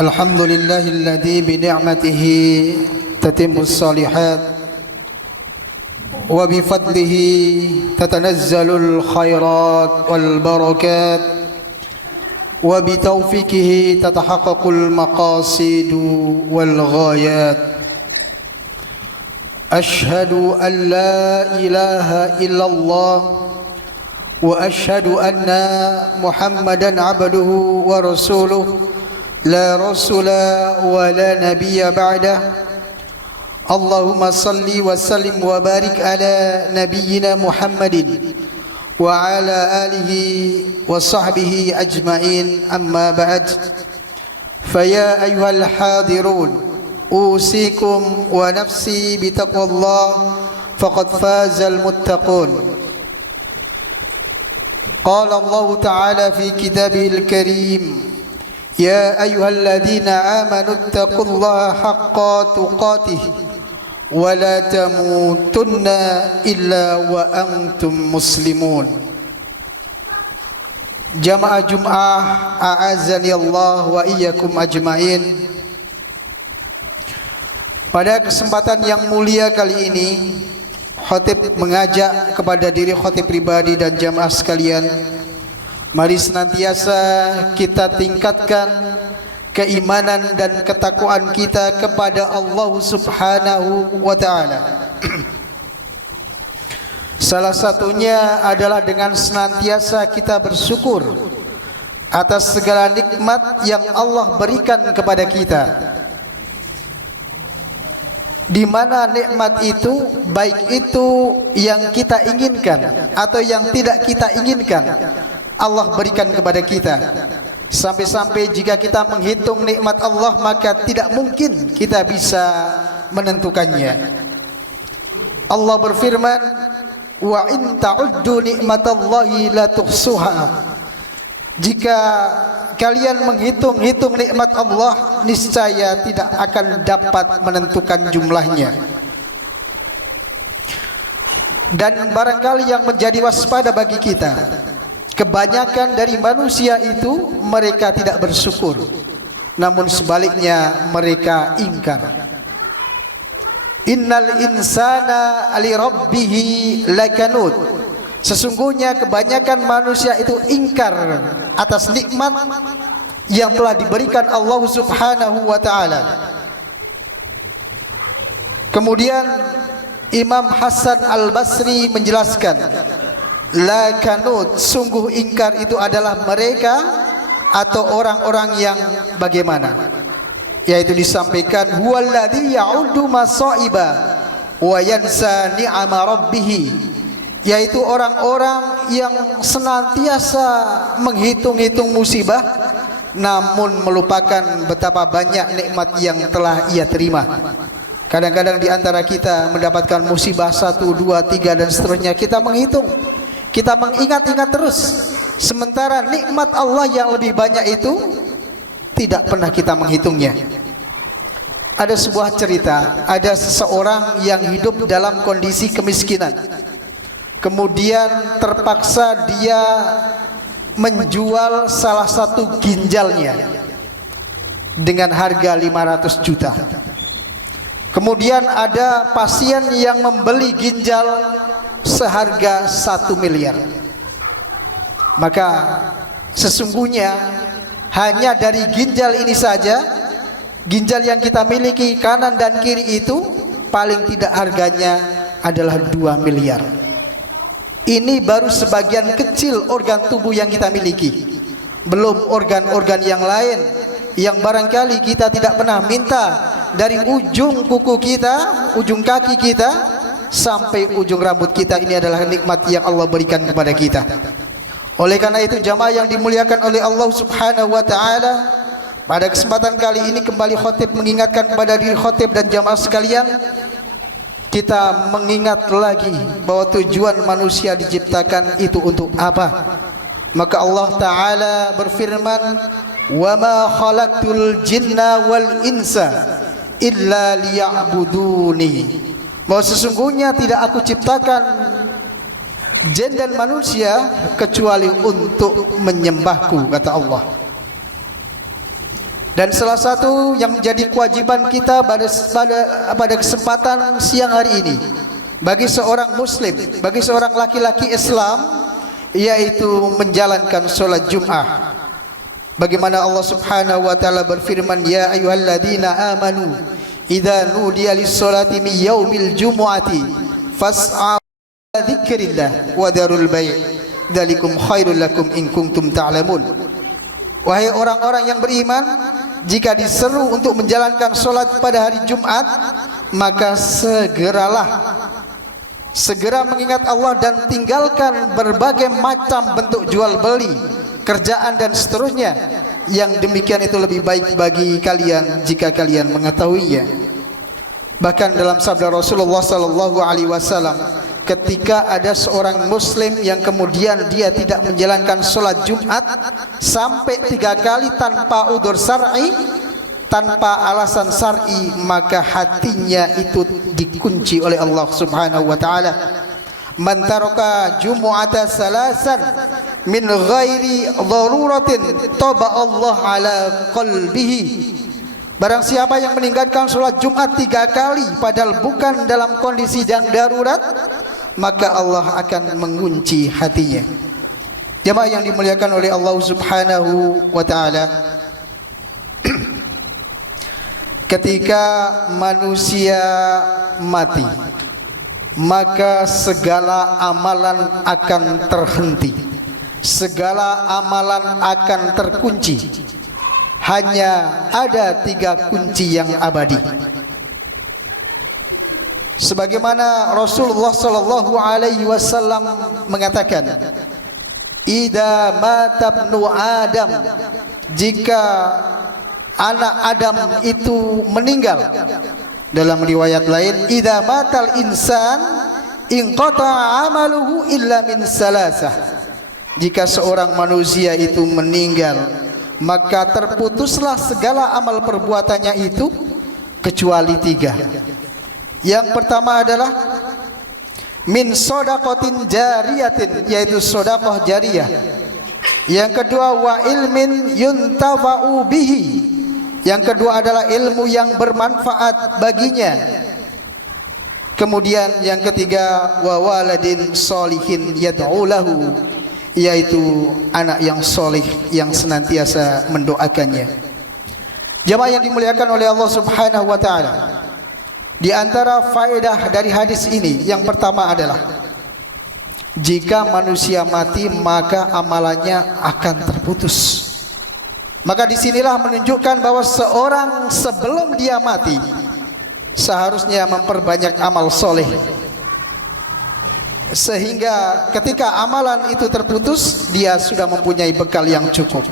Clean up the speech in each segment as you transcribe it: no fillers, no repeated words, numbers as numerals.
Alhamdulillahilladzi bini'matihi tatimmus shalihat wa bifadlihi tatanazzalul khairat wal barakat wa bitaufiqihi tatahaqqaqul maqasidu wal ghayat. Ashhadu an la ilaha illallah wa ashhadu anna Muhammadan abduhu wa rasuluh la rasula wa la nabiyya ba'dah. Allahumma salli wa sallim wa barik ala nabiyyina Muhammadin wa ala alihi wa sahbihi ajma'in, amma ba'd. Faya ayyuhal hadirun, usikum wa nafsi bitaqwallah faqad fazal muttaqun. Qala Allah Ta'ala fi kitabihil karim, ya ayyuhalladzina amanu ittaqullaha haqqa tuqatih wa la tamutunna illa wa antum muslimun. Jamaah Jum'ah, a'azzani Allah wa iyyakum ajmain. Pada kesempatan yang mulia kali ini, khatib mengajak kepada diri khatib pribadi dan jamaah sekalian, mari senantiasa kita tingkatkan keimanan dan ketakwaan kita kepada Allah Subhanahu wa ta'ala. Salah satunya adalah dengan senantiasa kita bersyukur atas segala nikmat yang Allah berikan kepada kita, di mana nikmat itu, baik itu yang kita inginkan atau yang tidak kita inginkan, Allah berikan kepada kita. Sampai-sampai jika kita menghitung nikmat Allah, maka tidak mungkin kita bisa menentukannya. Allah berfirman, wa in ta'uddu nikmatallahi la tuhsuha. Jika kalian menghitung-hitung nikmat Allah, niscaya tidak akan dapat menentukan jumlahnya. Dan barangkali yang menjadi waspada bagi kita, kebanyakan dari manusia itu mereka tidak bersyukur, namun sebaliknya mereka ingkar. Innal insana li rabbihi lakanud. Sesungguhnya kebanyakan manusia itu ingkar atas nikmat yang telah diberikan Allah Subhanahu wa ta'ala. Kemudian Imam Hasan Al-Basri menjelaskan, la kanud, sungguh ingkar itu adalah mereka atau orang-orang yang bagaimana? Yaitu disampaikan, huwallazi ya'uddu masaiba wa yansa ni'ama rabbih, yaitu orang-orang yang senantiasa menghitung-hitung musibah namun melupakan betapa banyak nikmat yang telah ia terima. Kadang-kadang di antara kita mendapatkan musibah 1, 2, 3 dan seterusnya, kita menghitung, kita mengingat-ingat terus, sementara nikmat Allah yang lebih banyak itu tidak pernah kita menghitungnya. Ada sebuah cerita, ada seseorang yang hidup dalam kondisi kemiskinan. Kemudian terpaksa dia menjual salah satu ginjalnya dengan harga 500 juta. Kemudian ada pasien yang membeli ginjal seharga 1 miliar. Maka sesungguhnya hanya dari ginjal ini saja, ginjal yang kita miliki kanan dan kiri itu paling tidak harganya adalah 2 miliar. Ini baru sebagian kecil organ tubuh yang kita miliki, belum organ-organ yang lain yang barangkali kita tidak pernah minta. Dari ujung kuku kita, ujung kaki kita, sampai ujung rambut kita, ini adalah nikmat yang Allah berikan kepada kita. Oleh karena itu jamaah yang dimuliakan oleh Allah Subhanahu wa ta'ala, Pada kesempatan kali ini kembali khatib mengingatkan kepada diri khatib dan jamaah sekalian, kita mengingat lagi bahwa tujuan manusia diciptakan itu untuk apa. Maka Allah Ta'ala berfirman, wa ma khalaqtul jinna wal insa illa liya'buduni, bahwa sesungguhnya tidak aku ciptakan jin dan manusia kecuali untuk menyembahku, kata Allah. Dan salah satu yang menjadi kewajiban kita pada kesempatan siang hari ini bagi seorang muslim, bagi seorang laki-laki Islam, yaitu menjalankan sholat Jum'ah. Bagaimana Allah Subhanahu wa taala berfirman, ya ayyuhalladzina amanu idza nudiya lis-sholati min yaumil jumu'ati fas'au ila dzikrillah wa dharul bai' dzalikum khairul lakum in kuntum ta'lamun. Wahai orang-orang yang beriman, jika diseru untuk menjalankan sholat pada hari Jumat, maka segera mengingat Allah dan tinggalkan berbagai macam bentuk jual beli, kerjaan dan seterusnya. Yang demikian itu lebih baik bagi kalian jika kalian mengetahuinya. Bahkan dalam sabda Rasulullah sallallahu alaihi wasallam, ketika ada seorang muslim yang kemudian dia tidak menjalankan sholat Jumat sampai 3 kali tanpa udzur syar'i, tanpa alasan syar'i, maka hatinya itu dikunci oleh Allah Subhanahu wa taala. Man taraka jumu'ata salasan min ghairi daruratin taba Allah ala qalbihi. Barang siapa yang meninggalkan sholat Jumat 3 kali padahal bukan dalam kondisi yang darurat, maka Allah akan mengunci hatinya. Jemaah yang dimuliakan oleh Allah Subhanahu wa taala, ketika manusia mati, maka segala amalan akan terhenti, segala amalan akan terkunci. Hanya ada 3 kunci yang abadi. Sebagaimana Rasulullah sallallahu alaihi wasallam mengatakan, idza mata ibnu Adam, jika anak Adam itu meninggal. Dalam riwayat lain, idza matal insan inqata'a amaluhu illa min salasah, jika seorang manusia itu meninggal, maka terputuslah segala amal perbuatannya itu kecuali 3. Yang pertama adalah min shadaqatin jariyatin, yaitu sedekah jariyah. Yang kedua wa ilmin yuntafa'u bihi, yang kedua adalah ilmu yang bermanfaat baginya. Kemudian yang ketiga wa waladin sholihin yad'u lahu, yaitu anak yang soleh yang senantiasa mendoakannya. Jemaah yang dimuliakan oleh Allah Subhanahu wa taala, di antara faedah dari hadis ini yang pertama adalah jika manusia mati maka amalannya akan terputus. Maka disinilah menunjukkan bahwa seorang sebelum dia mati seharusnya memperbanyak amal soleh, sehingga ketika amalan itu terputus dia sudah mempunyai bekal yang cukup.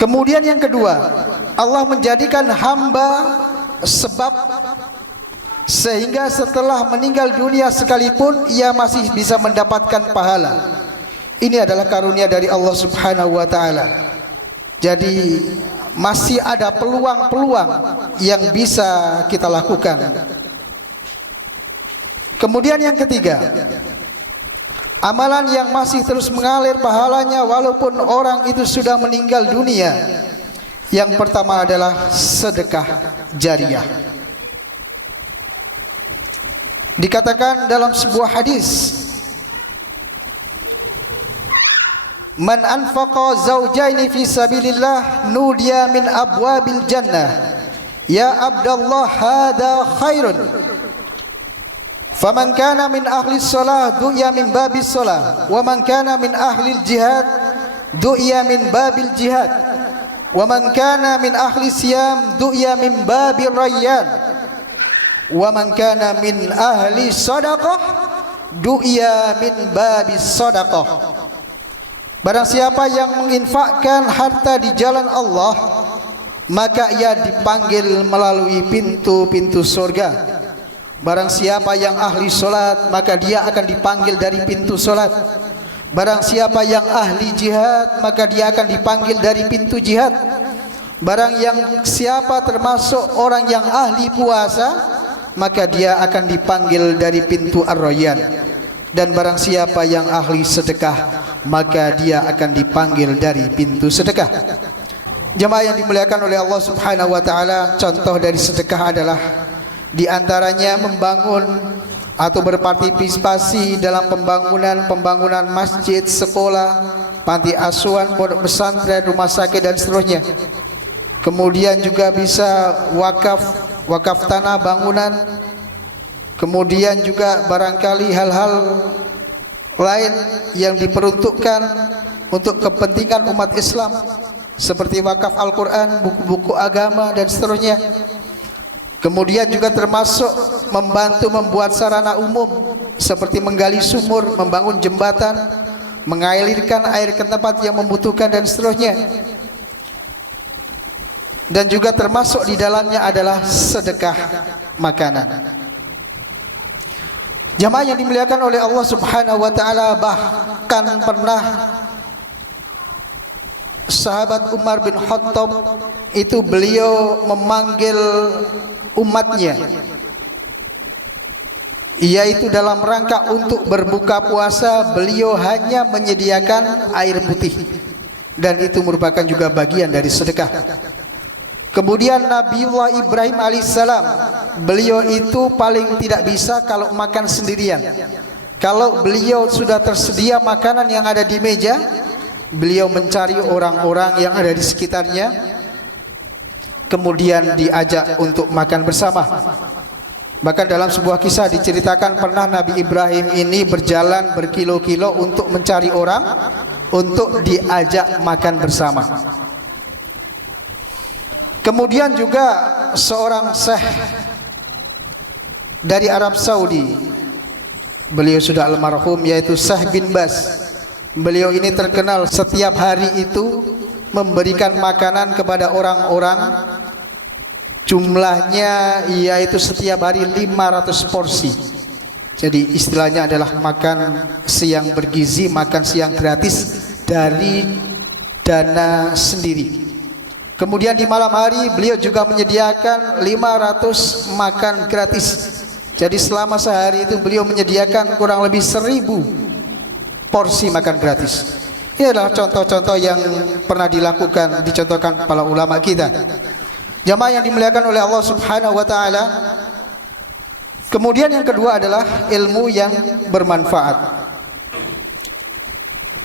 Kemudian yang kedua, Allah menjadikan hamba sebab sehingga setelah meninggal dunia sekalipun ia masih bisa mendapatkan pahala. Ini adalah karunia dari Allah Subhanahu wa taala. Jadi masih ada peluang-peluang yang bisa kita lakukan. Kemudian yang ketiga, amalan yang masih terus mengalir pahalanya walaupun orang itu sudah meninggal dunia. Yang pertama adalah sedekah jariyah. Dikatakan dalam sebuah hadis, man anfaqa zawjaini fi sabilillah nudiya min abwabil jannah ya abdallah hada khairun. Faman kana min ahli shalah du'iya min babis shalah, wa man kana min ahli jihad du'iya min babil jihad, wa man kana min ahli siyam du'iya min babil rayyan, wa man kana min ahli sadaqah du'iya min babis sadaqah. Barang siapa yang menginfakkan harta di jalan Allah, maka ia dipanggil melalui pintu-pintu surga. Barang siapa yang ahli solat, maka dia akan dipanggil dari pintu solat. Barang siapa yang ahli jihad, maka dia akan dipanggil dari pintu jihad. Barang yang siapa termasuk orang yang ahli puasa, maka dia akan dipanggil dari pintu Ar-Rayyan. Dan barang siapa yang ahli sedekah, maka dia akan dipanggil dari pintu sedekah. Jemaah yang dimuliakan oleh Allah Subhanahu wa taala, contoh dari sedekah adalah di antaranya membangun atau berpartisipasi dalam pembangunan masjid, sekolah, panti asuhan, pondok pesantren, rumah sakit dan seterusnya. Kemudian juga bisa wakaf tanah bangunan. Kemudian juga barangkali hal-hal lain yang diperuntukkan untuk kepentingan umat Islam, seperti wakaf Al-Quran, buku-buku agama dan seterusnya. Kemudian juga termasuk membantu membuat sarana umum, seperti menggali sumur, membangun jembatan, mengalirkan air ke tempat yang membutuhkan dan seterusnya. Dan juga termasuk di dalamnya adalah sedekah makanan. Jamaah yang dimuliakan oleh Allah Subhanahu wa taala, bahkan pernah sahabat Umar bin Khattab itu beliau memanggil umatnya, yaitu dalam rangka untuk berbuka puasa, beliau hanya menyediakan air putih, dan itu merupakan juga bagian dari sedekah. Kemudian Nabiullah Ibrahim alaihissalam, beliau itu paling tidak bisa kalau makan sendirian. Kalau beliau sudah tersedia makanan yang ada di meja, beliau mencari orang-orang yang ada di sekitarnya, kemudian diajak untuk makan bersama. Bahkan dalam sebuah kisah diceritakan pernah Nabi Ibrahim ini berjalan berkilo-kilo untuk mencari orang untuk diajak makan bersama. Kemudian juga seorang syekh dari Arab Saudi, beliau sudah almarhum, yaitu Syekh bin Baz. Beliau ini terkenal setiap hari itu memberikan makanan kepada orang-orang, jumlahnya yaitu setiap hari 500 porsi. Jadi istilahnya adalah makan siang bergizi, makan siang gratis dari dana sendiri. Kemudian di malam hari beliau juga menyediakan 500 makan gratis. Jadi selama sehari itu beliau menyediakan kurang lebih 1000 porsi makan gratis. Ini adalah contoh-contoh yang pernah dicontohkan para ulama kita. Jamaah yang dimuliakan oleh Allah Subhanahu wa taala. Kemudian yang kedua adalah ilmu yang bermanfaat.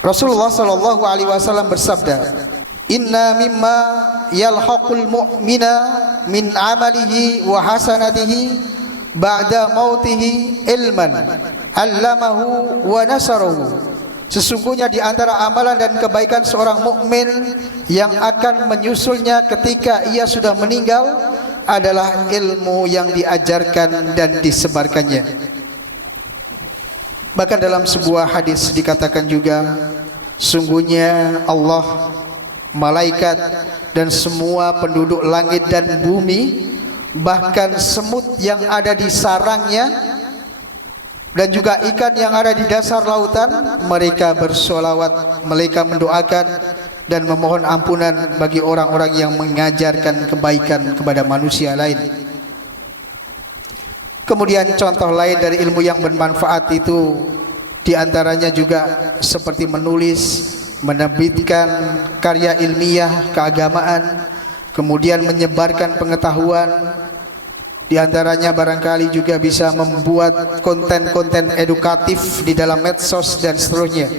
Rasulullah sallallahu alaihi wasallam bersabda, "Inna mimma yalhaqul mu'mina min amalihi wa hasanatihi ba'da mautihi ilman 'allamahu wa nasarahu." Sesungguhnya di antara amalan dan kebaikan seorang mukmin yang akan menyusulnya ketika ia sudah meninggal adalah ilmu yang diajarkan dan disebarkannya. Bahkan dalam sebuah hadis dikatakan juga, sungguhnya Allah, malaikat dan semua penduduk langit dan bumi, bahkan semut yang ada di sarangnya dan juga ikan yang ada di dasar lautan, mereka bersolawat, mereka mendoakan dan memohon ampunan bagi orang-orang yang mengajarkan kebaikan kepada manusia lain. Kemudian contoh lain dari ilmu yang bermanfaat itu diantaranya juga seperti menulis, menerbitkan karya ilmiah keagamaan, kemudian menyebarkan pengetahuan. Di antaranya barangkali juga bisa membuat konten-konten edukatif di dalam medsos dan seterusnya.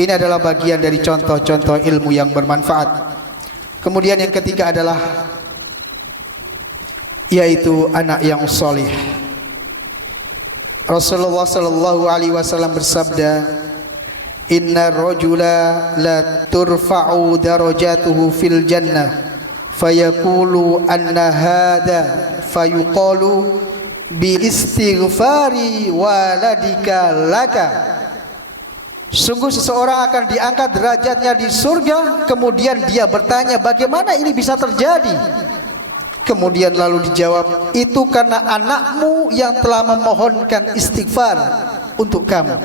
Ini adalah bagian dari contoh-contoh ilmu yang bermanfaat. Kemudian yang ketiga adalah yaitu anak yang salih. Rasulullah sallallahu alaihi wasallam bersabda, "Inna rajula la turfa'u darajatuhu fil jannah fayaqulu anna hada fayuqalu bi istighfari waladika laka." Sungguh seseorang akan diangkat derajatnya di surga. Kemudian dia bertanya, bagaimana ini bisa terjadi? Kemudian lalu dijawab, itu karena anakmu yang telah memohonkan istighfar untuk kamu.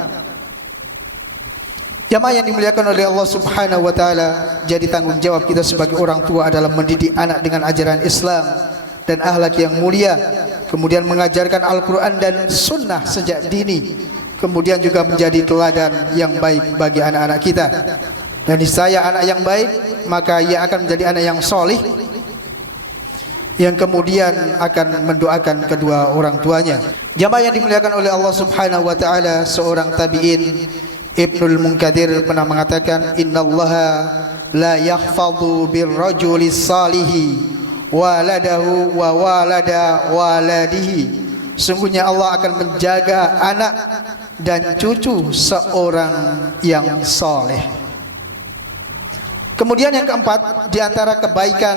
Jamaah yang dimuliakan oleh Allah Subhanahu wa taala, jadi tanggung jawab kita sebagai orang tua adalah mendidik anak dengan ajaran Islam dan akhlak yang mulia, kemudian mengajarkan Al-Qur'an dan sunnah sejak dini, kemudian juga menjadi teladan yang baik bagi anak-anak kita. Dan niscaya anak yang baik, maka ia akan menjadi anak yang solih, yang kemudian akan mendoakan kedua orang tuanya. Jamaah yang dimuliakan oleh Allah Subhanahu wa taala, seorang tabi'in Ibnul Munkadir pernah mengatakan, innallaha la yakhfadhu birrajuli salihi waladahu wa walada waladihi. Sungguhnya Allah akan menjaga anak dan cucu seorang yang soleh. Kemudian yang keempat, di antara kebaikan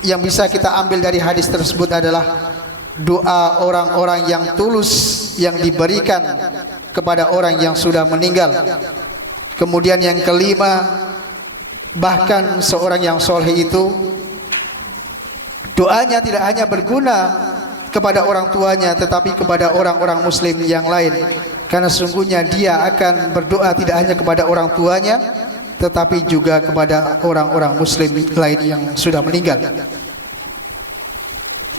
yang bisa kita ambil dari hadis tersebut adalah doa orang-orang yang tulus yang diberikan kepada orang yang sudah meninggal. Kemudian yang kelima, bahkan seorang yang soleh itu doanya tidak hanya berguna kepada orang tuanya, tetapi kepada orang-orang muslim yang lain, karena sungguhnya dia akan berdoa tidak hanya kepada orang tuanya, tetapi juga kepada orang-orang muslim lain yang sudah meninggal.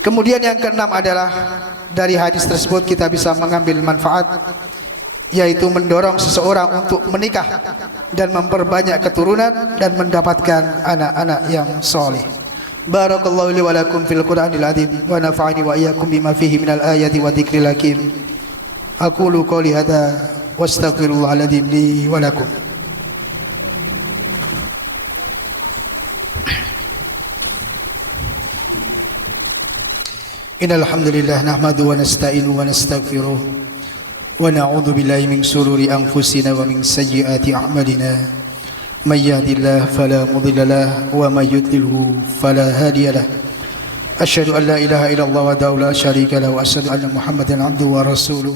Kemudian yang keenam adalah dari hadis tersebut kita bisa mengambil manfaat, yaitu mendorong seseorang untuk menikah dan memperbanyak keturunan dan mendapatkan anak-anak yang soleh. Barakallahu li wa lakum fil Qur'anil azim wa nafa'ani wa iyyakum bima fihi minal ayati wa dzikril hakim. Aqulu qouli hadza wastaghfirullahal azim li wa lakum. Innal hamdalillah nahmaduhu wa nasta'inuhu wa nastaghfiruh wa na'udzu billahi min shururi anfusina wa min sayyiati a'malina. May yahdihillahu fala mudilla lahu wa may yudlilhu fala hadiya lahu. Asyhadu an la ilaha illallah wahdahu la syarika lahu wa asyhadu anna Muhammadan 'abduhu wa rasuluh.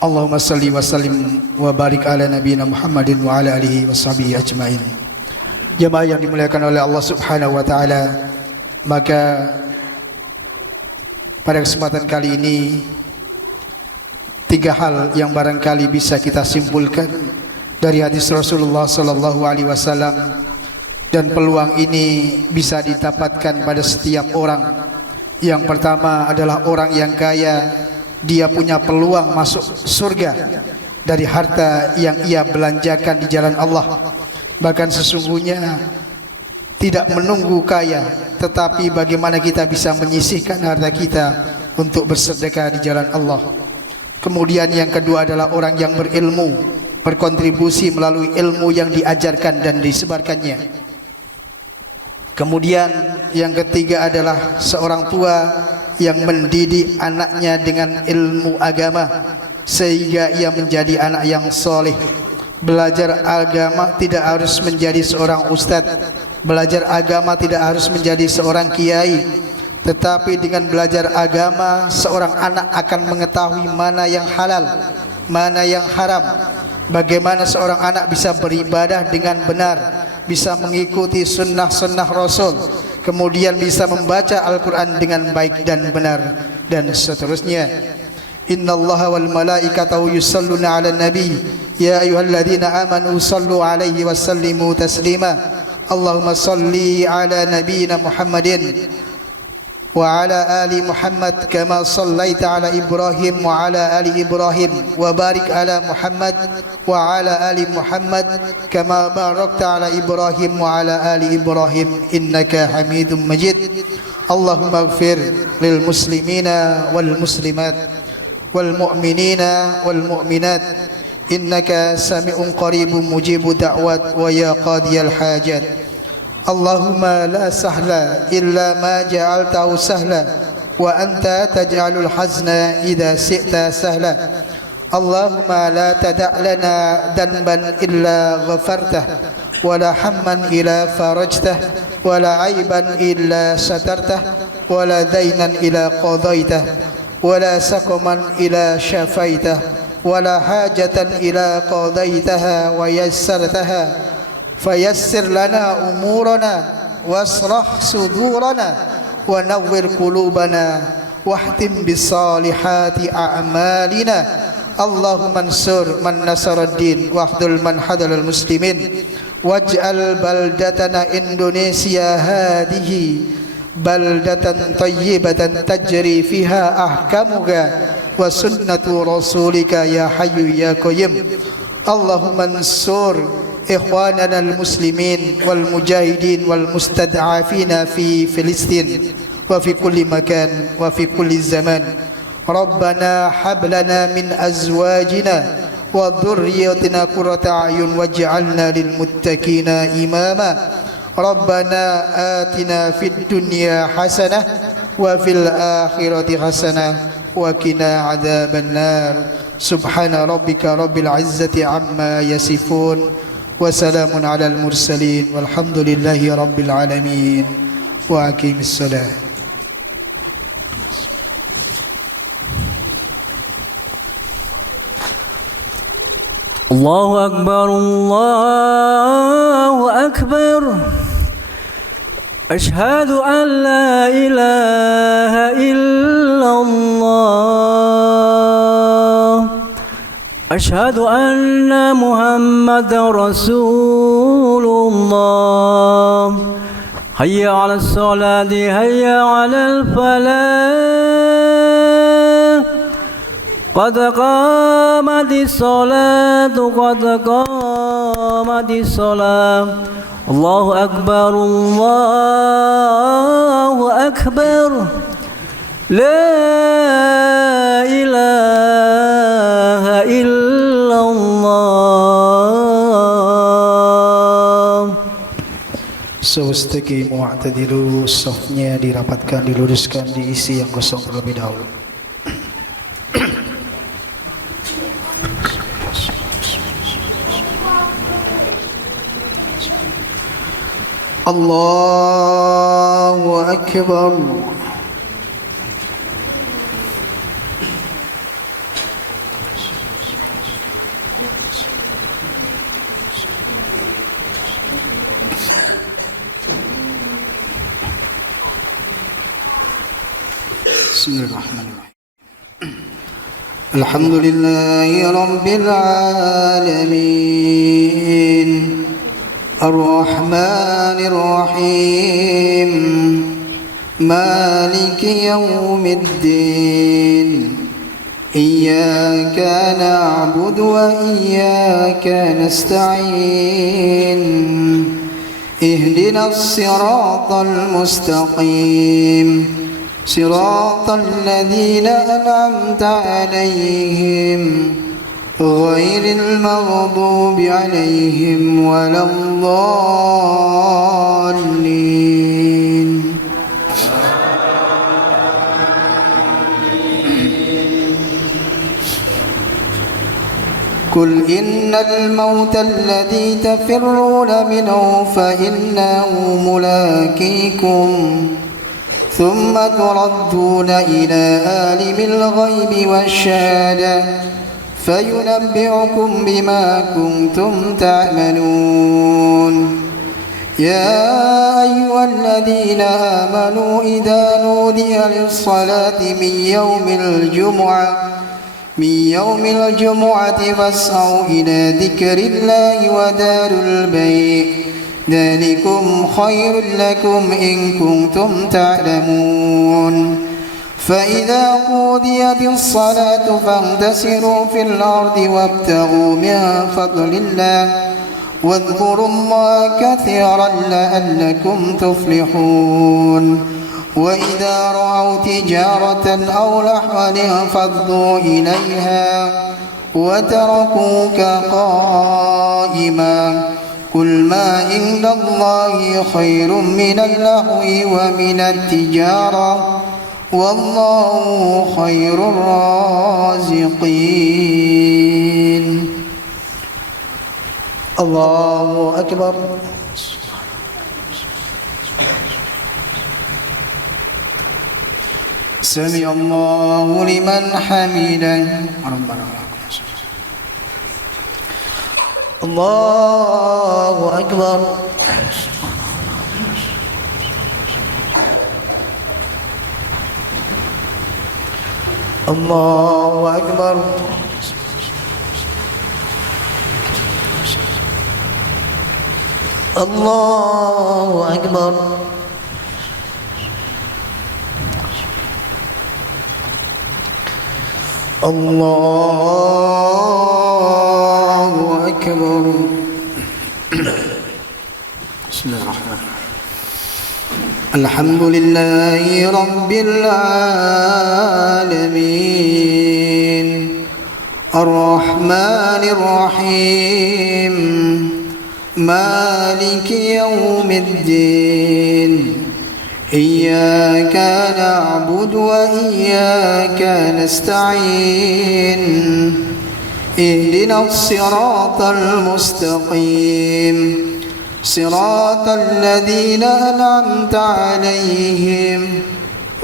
Allahumma shalli wa sallim wa barik ala nabiyyina Muhammadin wa ala alihi washabihi ajmain. Jamaah yang dimuliakan oleh Allah Subhanahu wa taala, maka pada kesempatan kali ini tiga hal yang barangkali bisa kita simpulkan dari hadis Rasulullah sallallahu alaihi wasallam, dan peluang ini bisa didapatkan pada setiap orang. Yang pertama adalah orang yang kaya, dia punya peluang masuk surga dari harta yang ia belanjakan di jalan Allah. Bahkan sesungguhnya tidak menunggu kaya, tetapi bagaimana kita bisa menyisihkan harta kita untuk bersedekah di jalan Allah. Kemudian yang kedua adalah orang yang berilmu, berkontribusi melalui ilmu yang diajarkan dan disebarkannya. Kemudian yang ketiga adalah seorang tua yang mendidik anaknya dengan ilmu agama sehingga ia menjadi anak yang soleh. Belajar agama tidak harus menjadi seorang ustadz, belajar agama tidak harus menjadi seorang kiai, tetapi dengan belajar agama seorang anak akan mengetahui mana yang halal, mana yang haram. Bagaimana seorang anak bisa beribadah dengan benar, bisa mengikuti sunnah-sunnah Rasul, kemudian bisa membaca Al-Quran dengan baik dan benar, dan seterusnya. Innallaha wal malaikatahu yusalluna 'alan nabi ya ayyuhalladzina amanu sallu 'alaihi wa sallimu taslima. Allahumma salli 'ala nabiyyina Muhammadin وعلى آل محمد كما صليت على إبراهيم وعلى آل إبراهيم وبارك على محمد وعلى آل محمد كما باركت على إبراهيم وعلى آل إبراهيم إنك حميد مجيد. اللهم اغفر للمسلمين والمسلمات والمؤمنين والمؤمنات إنك سميع قريب مجيب دعوات ويا قاضي الحاجات. Allahumma la sahla illa ma ja'altahu sahla wa anta taj'alul hazna idza syi'ta sahla. Allahumma la tada' lana dhanban illa ghafartah wa la hamman illa farajtah wa la 'aiban illa satartah wa la daynan illa qadaitah wa la saqaman illa syafaitah ولا حاجة إلا قضيتها ويسرتها فيسر لنا أمورنا واشرح صدورنا ونور قلوبنا واختم بالصالحات أعمالنا اللهم انصر من نصر الدين واخذل من خذل المسلمين واجعل بلدتنا إندونيسيا هذه بلدة طيبة تجري فيها أحكامك وسنة رسولك يا حي يا قيوم اللهم انصر إخواننا المسلمين والمجاهدين والمستضعفين في فلسطين وفي كل مكان وفي كل زمان ربنا هب لنا من أزواجنا وذريتنا قرة أعين واجعلنا للمتقين إماما ربنا آتنا في الدنيا حسنة وفي الآخرة حسنة وقنا عذاب النار سبحان ربك رب العزة عما يصفون وسلام على المرسلين والحمد لله رب العالمين وأقيم الصلاة. الله أكبر الله أكبر أشهد أن لا إله إلا الله أشهد أن محمد رسول الله حي على الصلاة حي على الفلاح قد قامت الصلاة قد قامت الصلاة الله أكبر الله أكبر لا إله إلا الله. Sawastaqimu wa'tadilu, safnya dirapatkan, diluruskan, diisi yang kosong terlebih dahulu. Allahu Akbar. Bismillahirrahmanirrahim. Alhamdulillahi Rabbil Alamin الرحمن الرحيم مالك يوم الدين إياك نعبد وإياك نستعين اهدنا الصراط المستقيم صراط الذين أنعمت عليهم غير المغضوب عليهم ولا الضالين قل إن الموت الذي تفرون منه فإنه ملاقيكم ثم تردون إلى عالم الغيب والشهادة فينبئكم بما كنتم تعملون يا أيها الذين آمنوا إذا نودي للصلاة من يوم الجمعة فاسعوا إلى ذكر الله وذروا البيع ذلكم خير لكم إن كنتم تعلمون فإذا قضيت الصلاة فانتشروا في الأرض وابتغوا من فضل الله واذكروا الله كثيرا لعلكم تفلحون وإذا رأوا تجارة أو لهوا انفضوا إليها وتركوك قائما قل ما عند الله خير من اللهو ومن التجارة والله خير الرازقين. الله أكبر. سمع الله لمن حمده ربنا ولك الحمد. Allahu Akbar. Allahu Akbar. Allahu Akbar. Allahu Akbar. Bismillahirrahmanirrahim. Alhamdulillahi Rabbil Alamin, Ar-Rahmanir Rahim, Maliki Yawmiddin. Iyyaka na'budu wa iyyaka nasta'in. Ihdinas siratal mustaqim, صراط الذين أنعمت عليهم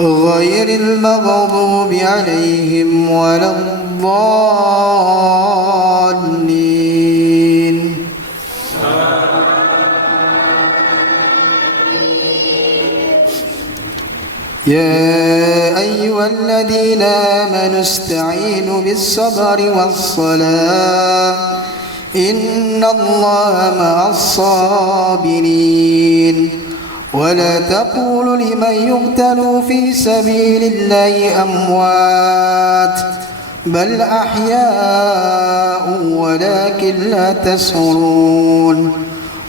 غير المغضوب عليهم ولا الضالين. يا أيها الذين آمنوا استعينوا بالصبر والصلاة إن الله مع الصابرين. ولا تقولوا لمن يقتل في سبيل الله أموات بل أحياء ولكن لا تشعرون.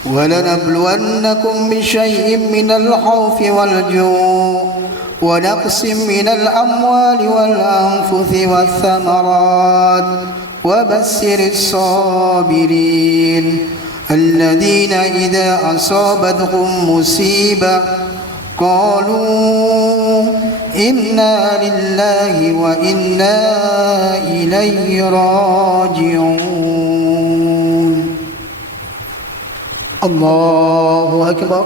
ولنبلونكم بشيء من الخوف والجوع ونقص من الأموال والأنفس والثمرات وبشر الصابرين الذين إذا أصابتهم مصيبة قالوا إنا لله وإنا إليه راجعون. الله أكبر.